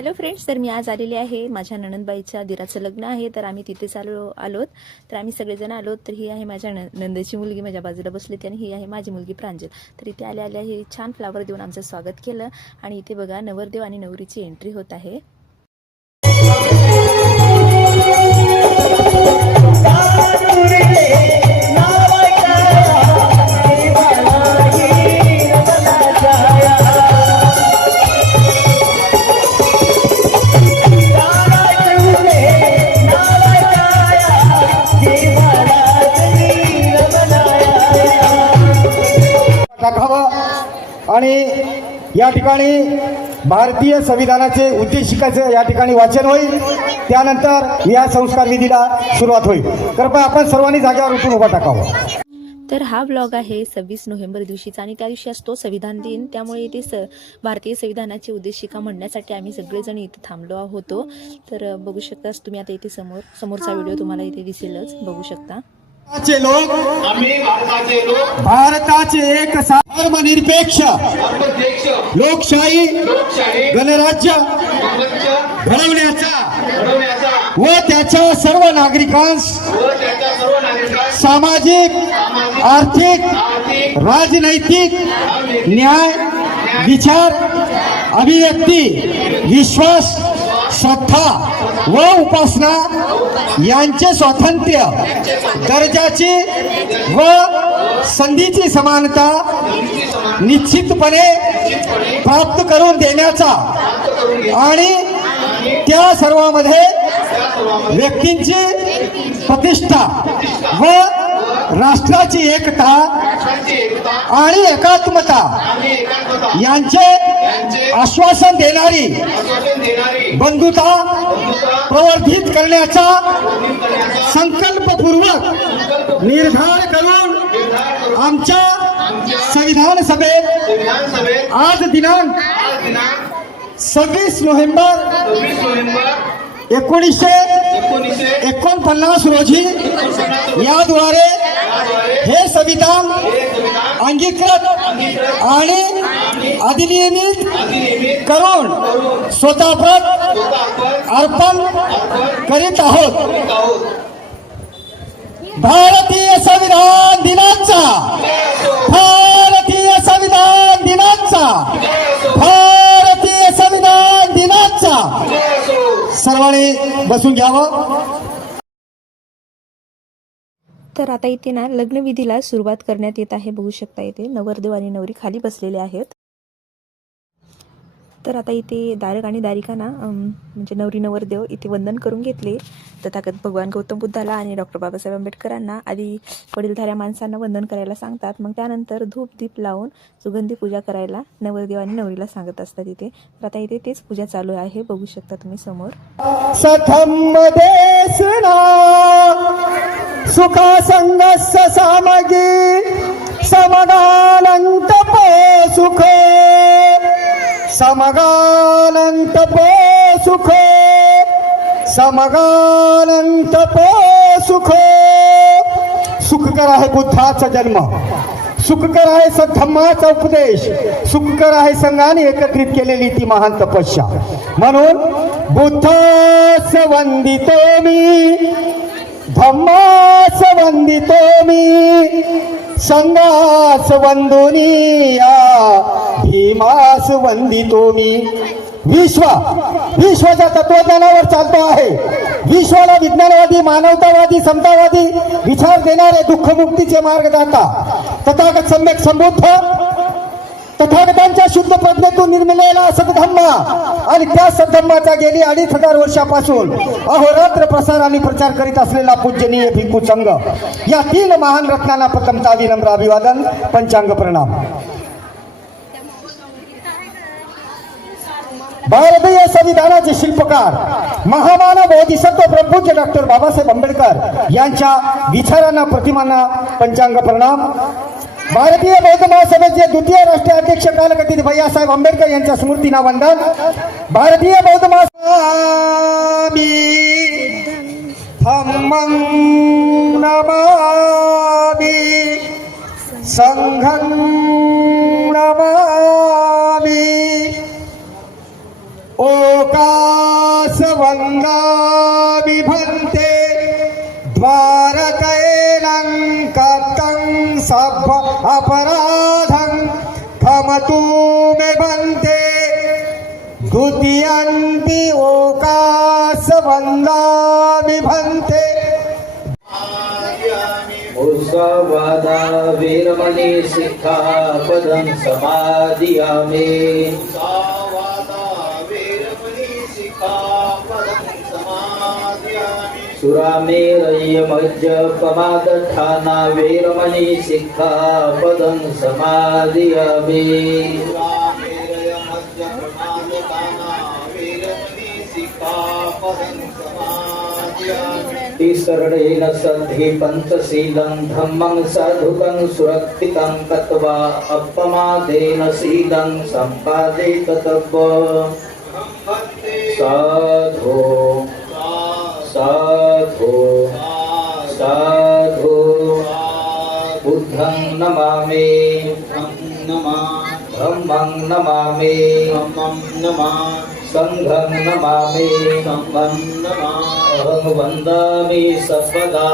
Hello friends, तर मी आज आलेली आहे. माझ्या नणंदबाईच्या दिराचं लग्न आहे, तर आम्ही तिथेच आलोत. तर आम्ही सगळेजण आलोत. तर ही आहे माझ्या नंदेची मुलगी, माझ्या बाजूला बसली, आणि ही आहे माझी मुलगी प्रांजल. तर इथे आल्या हे छान फ्लावर देऊन आमचं स्वागत केलं. आणि इथे बघा नवरदेव आणि नवरीची एंट्री होत आहे. आणि या ठिकाणी भारतीय संविधानाचे उद्देशिकाचे या ठिकाणी वाचन होईल. त्यानंतर या संस्कार विधीला सुरुवात होईल. कृपया आपण सर्वांनी जागेवर उठून उभा टाकावं. तर हा ब्लॉग आहे 26 नोव्हेंबर दिवशीचा, आणि त्या दिवशी असतो संविधान दिन. त्यामुळे इथे भारतीय संविधानाची उद्देशिका म्हणण्यासाठी आम्ही सगळेजण इथे थांबलो होतो. तर बघू शकता तुम्ही आता इथे समोरचा व्हिडिओ तुम्हाला इथे दिसेलच, बघू शकता. भारताचे लोक भारताचे एक धर्मनिरपेक्ष लोकशाही गणराज्य घडवण्याचा व त्याच्या सर्व नागरिकांस सामाजिक, आर्थिक, राजनैतिक न्याय, विचार, अभिव्यक्ती, विश्वास, श्रद्धा व उपासना यांचे स्वातंत्र्य, दर्जाची व संधीची समानता निश्चितपणे प्राप्त करून देण्याचा आणि त्या सर्वांमध्ये व्यक्तींची प्रतिष्ठा व राष्ट्राची एकता आणि एकात्मता यांचे आश्वासन देणारी बंधुता प्रवर्धित करण्याचा संकल्पपूर्वक निर्धार करून आमच्या संविधान सभेत आज दिनांक 26 नोव्हेंबर 1949 रोजी याद्वारे हे संविधान अंगीकृत आणि अधिनियमित करून स्वतःप्रत अर्पण करीत आहोत. भारतीय संविधान दिनाचा, भारतीय संविधान दिनाचा, भारतीय संविधान दिनाचा. सर्वांनी बसून घ्यावं. तर आता इथे ना लग्नविधीला सुरुवात करण्यात येत आहे. बघू शकता इथे नवरदेव आणि नवरी खाली बसलेले आहेत. तर आता इथे दारक आणि दारिका ना म्हणजे नवरी नवरदेव इथे वंदन करून घेतले. तथागत भगवान गौतम बुद्धाला आणि डॉक्टर बाबासाहेब आंबेडकरांना आधी वडीलधाऱ्या माणसांना वंदन करायला सांगतात. मग त्यानंतर धूप दीप लावून सुगंधी पूजा करायला नवरदेव आणि नवरीला सांगत असतात इथे. तर आता इथे तेच पूजा चालू आहे. बघू शकता तुम्ही समोर. सुखा संगस्स सामगी समगानंत सुख समगानंत सुख समगानंत सुख. सुखकर आहे बुद्धाचा जन्म, सुखकर आहे सद्धम्माचा उपदेश, सुखकर आहे संघाने एकत्रित केलेली ती महान तपस्या. म्हणून बुद्धास वंदितो मी, धम्मास वंदितो मी, संघास वंदुनिया भीमास वंदितो मी. विश्वाच्या तत्वज्ञानावर चालतो आहे. विश्वाला विज्ञानवादी, मानवतावादी, समतावादी विचार देणारे दुःखमुक्तीचे मार्गदाता तथागत सम्यक संबुद्ध, तथागतांच्या शुद्ध प्रज्ञेतून निर्मिलेला सद्धम्मा आणि त्या सद्धम्माचा गेली 2500 वर्षापासून अहोरात्र प्रसार आणि प्रचार करीत असलेला पूजनीय भिक्खू संघ, या 3 महान रत्नांना प्रथमतः विनम्र अभिवादन, पंचांग प्रणाम. भारतीय संविधानाचे शिल्पकार महामानव बोधिसत्व प्रभूज्य डॉक्टर बाबासाहेब आंबेडकर यांच्या विचारांना, प्रतिमांना पंचांग प्रणाम. भारतीय बौद्ध महासभेचे द्वितीय राष्ट्रीय अध्यक्ष कालकथित भैयासाहेब आंबेडकर यांच्या स्मृतींना वंदन. भारतीय बौद्ध महासभा धम्मं नमामि संघं नमामि. ओकार ओकास वंगामि भन्ते द्वारकैलङ्कतं सभ अपराधं क्षमतु मे भन्ते द्वितीयंपि ओकास वंदामि भन्ते मुसवादा वीरमणि सिक्खापदं समादियामि सुरामेरयमज्जपमादठाना वीरमणि सिक्खापदं समादियामि तिसरणेन सन्धि पंचशीलं धम्मं साधुकं सुरक्षितं कृत्वा अपमादेन शीलं सम्पादेत तव साधु साधु साधु बुद्धं नमामि धम्मं नमामि संघं नमामि अहं वंदामि सर्वदा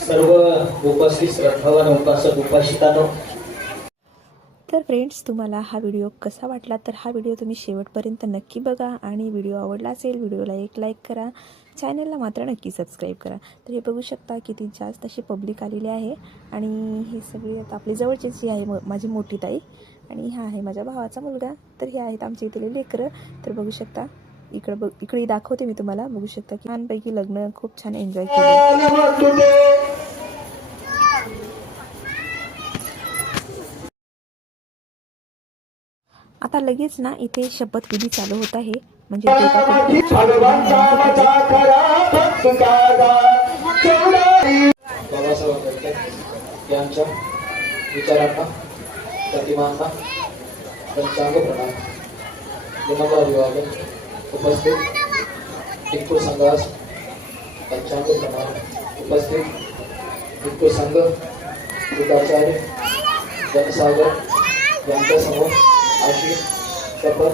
सर्व उपस्थित श्रद्धावान उपासक उपासितांनो, तर फ्रेंड्स, तुम्हाला हा व्हिडिओ कसा वाटला तर हा व्हिडिओ तुम्ही शेवटपर्यंत नक्की बघा आणि व्हिडिओ आवडला असेल व्हिडिओला एक लाईक करा, चॅनलला मात्र नक्की सबस्क्राईब करा. तर हे बघू शकता किती जास्त अशी पब्लिक आलेली आहे आणि हे सगळे आता आपली जवळचीच जी आहे माझी मोठी ताई आणि हा आहे माझ्या भावाचा मुलगा. तर हे आहेत आमच्या इथले लेकरं. तर बघू शकता इकडे दाखवते मी तुम्हाला. बघू शकता की छानपैकी लग्न खूप छान एन्जॉय केलं. आता लगेच ना इथे शपथविधी चालू होत आहे. म्हणजे बाबासाहेब आंबेडकर यांच्या विचारांना प्रतिमांना पंचांग प्रणाम. विनम्र अभिवादन. उपस्थित टिक्कू संघास पंचांग प्रणाम. उपस्थित टिक्कू संघ विद्याचार्य जनसागर यांच्यासमोर अशी शपथ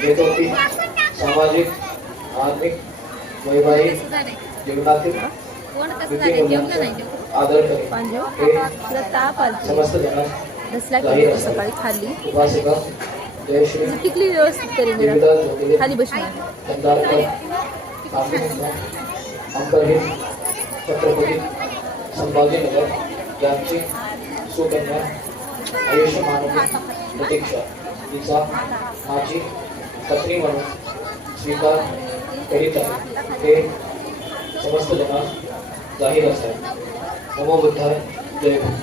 घेत होती. सामाजिक धार्मिक वैवाहिक जीवनातील नीतिमूल्यांचा आदर करेल हे समस्त जनास जाहीर आहे. सकाळी खाली उपासिका जयश्री टिकली व्यवस्थित करेल देवीदास जोगले खाली बसणार कंदारकर कांबळेंचा अंतर्हित छत्रपती संभाजीनगर यांची सुकन्या आयुष्यमानवी प्रतीक्षा तिचा माझी पत्नी म्हणून स्वीकार करीत आहे हे समस्त जनास जाहीर असेल. नमो बुद्धाय. जय भीम.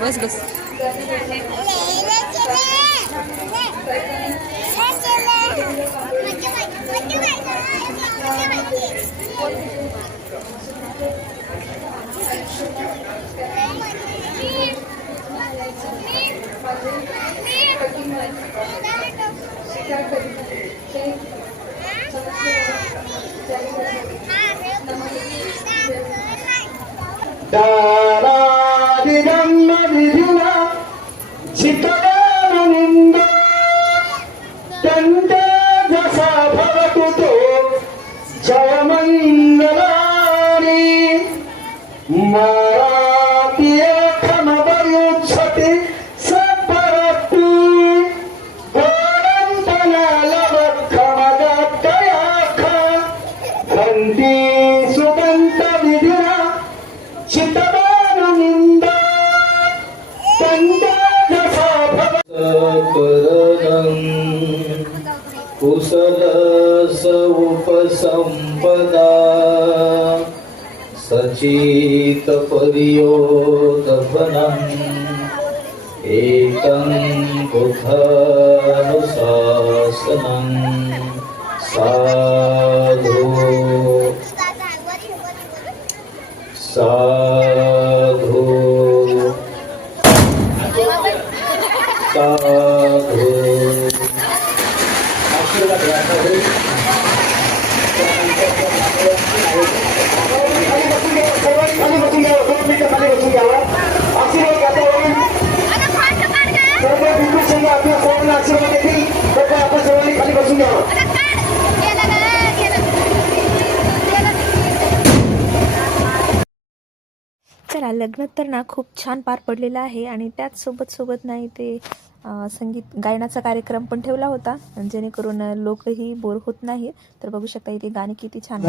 बस बस कुशल उपसंपदा सचित पर्योदभनम् एकं बुद्धानुशासनं साधु साधु साधु आशीर्वाद घ्यायचा होईल. खाली बसून घ्यावं, 2 मिनिटं खाली बसून घ्यावं. आशीर्वाद घ्यायचा होईल. सर्व बिंदू संघ आपल्या सर्वांना आशीर्वाद देतील. तर आपण सर्वांनी खाली बसून घ्यावं. चला, लग्न तर ना खूप छान पार पडलेलं आहे आणि त्याच सोबत नाही ते संगीत गायनाचा कार्यक्रम पण ठेवला होता, जेणेकरून लोकही बोर होत नाही. तर बघू शकता इथे गाणी किती छान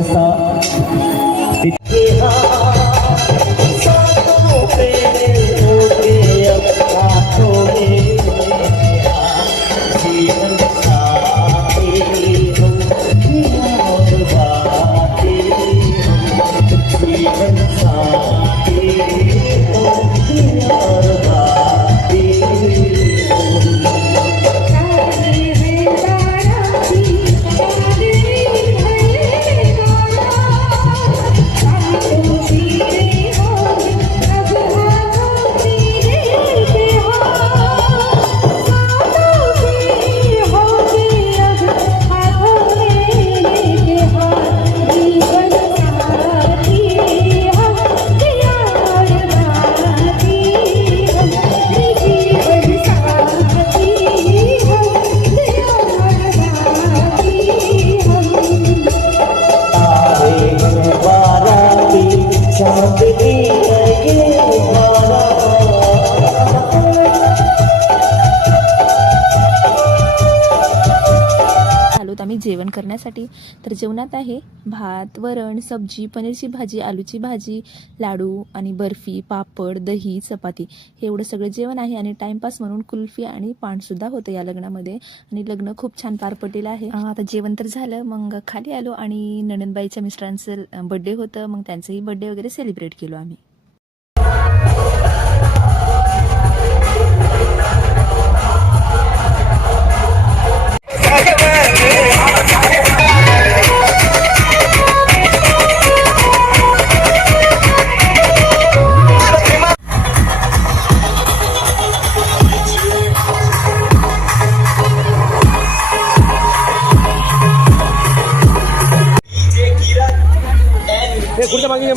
आम्ही जेवण करण्यासाठी. तर जेवणात आहे भात, वरण, सब्जी, पनीरची भाजी, आलूची भाजी, लाडू आणि बर्फी, पापड, दही, चपाती हे एवढं सगळं जेवण आहे. आणि टाइमपास म्हणून कुल्फी आणि पानसुद्धा होतं या लग्नामध्ये. आणि लग्न खूप छान पार पडलेलं आहे. आता जेवण तर झालं, मग खाली आलो आणि नणंदबाईच्या मिस्टरांचं बड्डे होतं, मग त्यांचंही बड्डे वगैरे सेलिब्रेट केलो आम्ही. खुर्च्या मागे